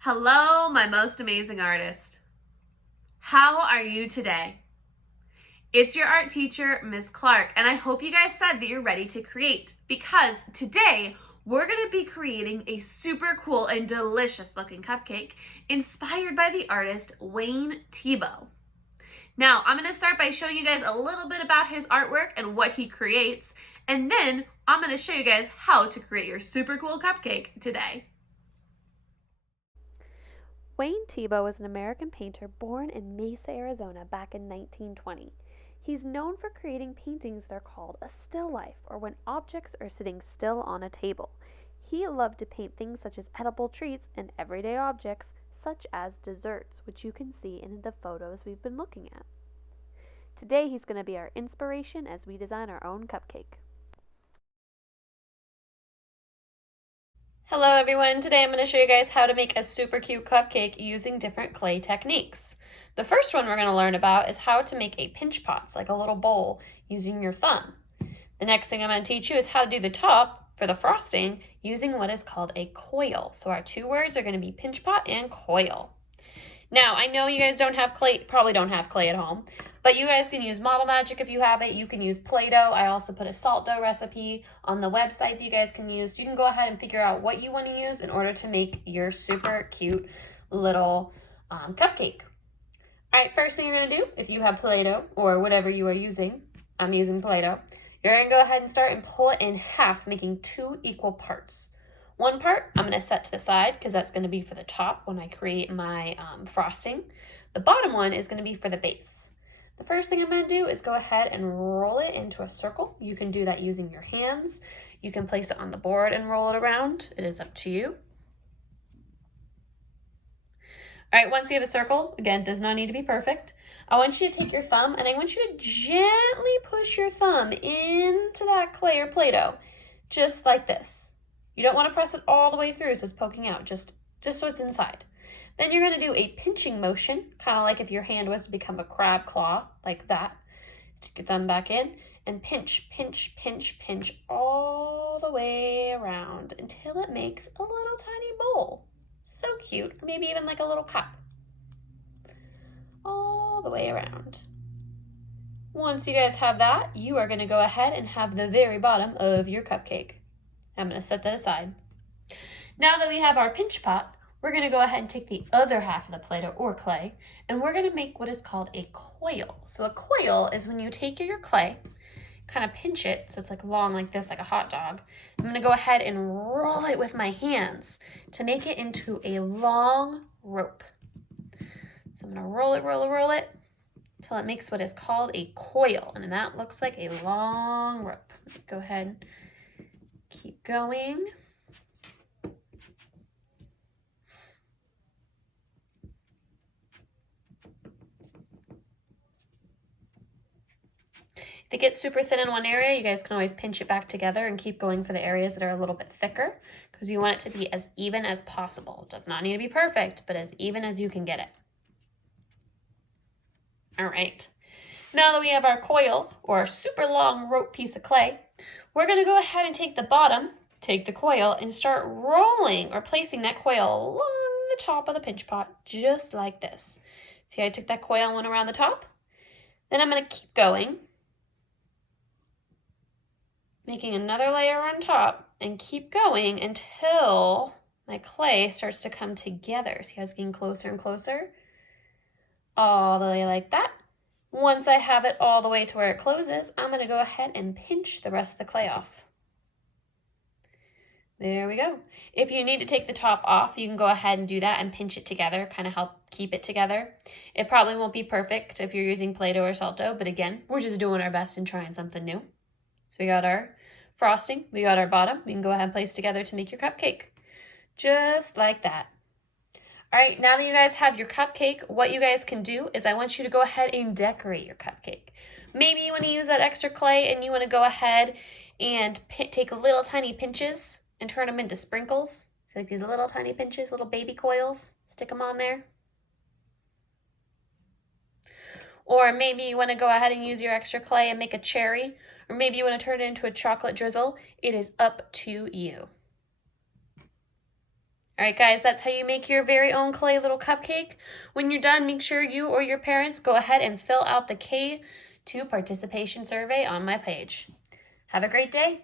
Hello, my most amazing artist. How are you today? It's your art teacher, Miss Clark, and I hope you guys said that you're ready to create because today we're going to be creating a super cool and delicious looking cupcake inspired by the artist Wayne Thiebaud. Now, I'm going to start by showing you guys a little bit about his artwork and what he creates, and then I'm going to show you guys how to create your super cool cupcake today. Wayne Thiebaud was an American painter born in Mesa, Arizona back in 1920. He's known for creating paintings that are called a still life, or when objects are sitting still on a table. He loved to paint things such as edible treats and everyday objects such as desserts, which you can see in the photos we've been looking at. Today he's going to be our inspiration as we design our own cupcake. Hello everyone, today I'm going to show you guys how to make a super cute cupcake using different clay techniques. The first one we're going to learn about is how to make a pinch pot, it's like a little bowl, using your thumb. The next thing I'm going to teach you is how to do the top for the frosting using what is called a coil. So our two words are going to be pinch pot and coil. Now, I know you guys don't have clay, probably don't have clay at home, but you guys can use Model Magic if you have it. You can use Play-Doh. I also put a salt dough recipe on the website that you guys can use. So you can go ahead and figure out what you want to use in order to make your super cute little cupcake. All right, first thing you're going to do, if you have Play-Doh or whatever you are using, I'm using Play-Doh, you're going to go ahead and start and pull it in half, making 2 equal parts. One part I'm going to set to the side because that's going to be for the top when I create my frosting. The bottom one is going to be for the base. The first thing I'm going to do is go ahead and roll it into a circle. You can do that using your hands. You can place it on the board and roll it around. It is up to you. All right, once you have a circle, again, it does not need to be perfect. I want you to take your thumb and I want you to gently push your thumb into that clay or Play-Doh, just like this. You don't want to press it all the way through so it's poking out, just so it's inside. Then you're going to do a pinching motion, kind of like if your hand was to become a crab claw, like that. Stick your thumb back in and pinch, pinch, pinch, pinch all the way around until it makes a little tiny bowl. So cute, or maybe even like a little cup. All the way around. Once you guys have that, you are going to go ahead and have the very bottom of your cupcake. I'm going to set that aside. Now that we have our pinch pot, we're going to go ahead and take the other half of the Play-Doh or clay, and we're going to make what is called a coil. So a coil is when you take your clay, kind of pinch it, so it's like long like this, like a hot dog. I'm going to go ahead and roll it with my hands to make it into a long rope. So I'm going to roll it, until it makes what is called a coil, and that looks like a long rope. Go ahead and keep going. If it gets super thin in one area, you guys can always pinch it back together and keep going for the areas that are a little bit thicker because you want it to be as even as possible. It does not need to be perfect, but as even as you can get it. All right. Now that we have our coil or our super long rope piece of clay, we're going to go ahead and take the bottom, take the coil, and start rolling or placing that coil along the top of the pinch pot, just like this. See how I took that coil and went around the top? Then I'm going to keep going, making another layer on top, and keep going until my clay starts to come together. See how it's getting closer and closer? All the way like that. Once I have it all the way to where it closes, I'm going to go ahead and pinch the rest of the clay off. There we go. If you need to take the top off, you can go ahead and do that and pinch it together, kind of help keep it together. It probably won't be perfect if you're using Play-Doh or salt dough, but again, we're just doing our best and trying something new. So we got our frosting, we got our bottom. We can go ahead and place together to make your cupcake. Just like that. All right, now that you guys have your cupcake, what you guys can do is I want you to go ahead and decorate your cupcake. Maybe you want to use that extra clay and you want to go ahead and take little tiny pinches and turn them into sprinkles. So like these little tiny pinches, little baby coils, stick them on there. Or maybe you want to go ahead and use your extra clay and make a cherry. Or maybe you want to turn it into a chocolate drizzle. It is up to you. All right, guys, that's how you make your very own clay little cupcake. When you're done, make sure you or your parents go ahead and fill out the K2 participation survey on my page. Have a great day.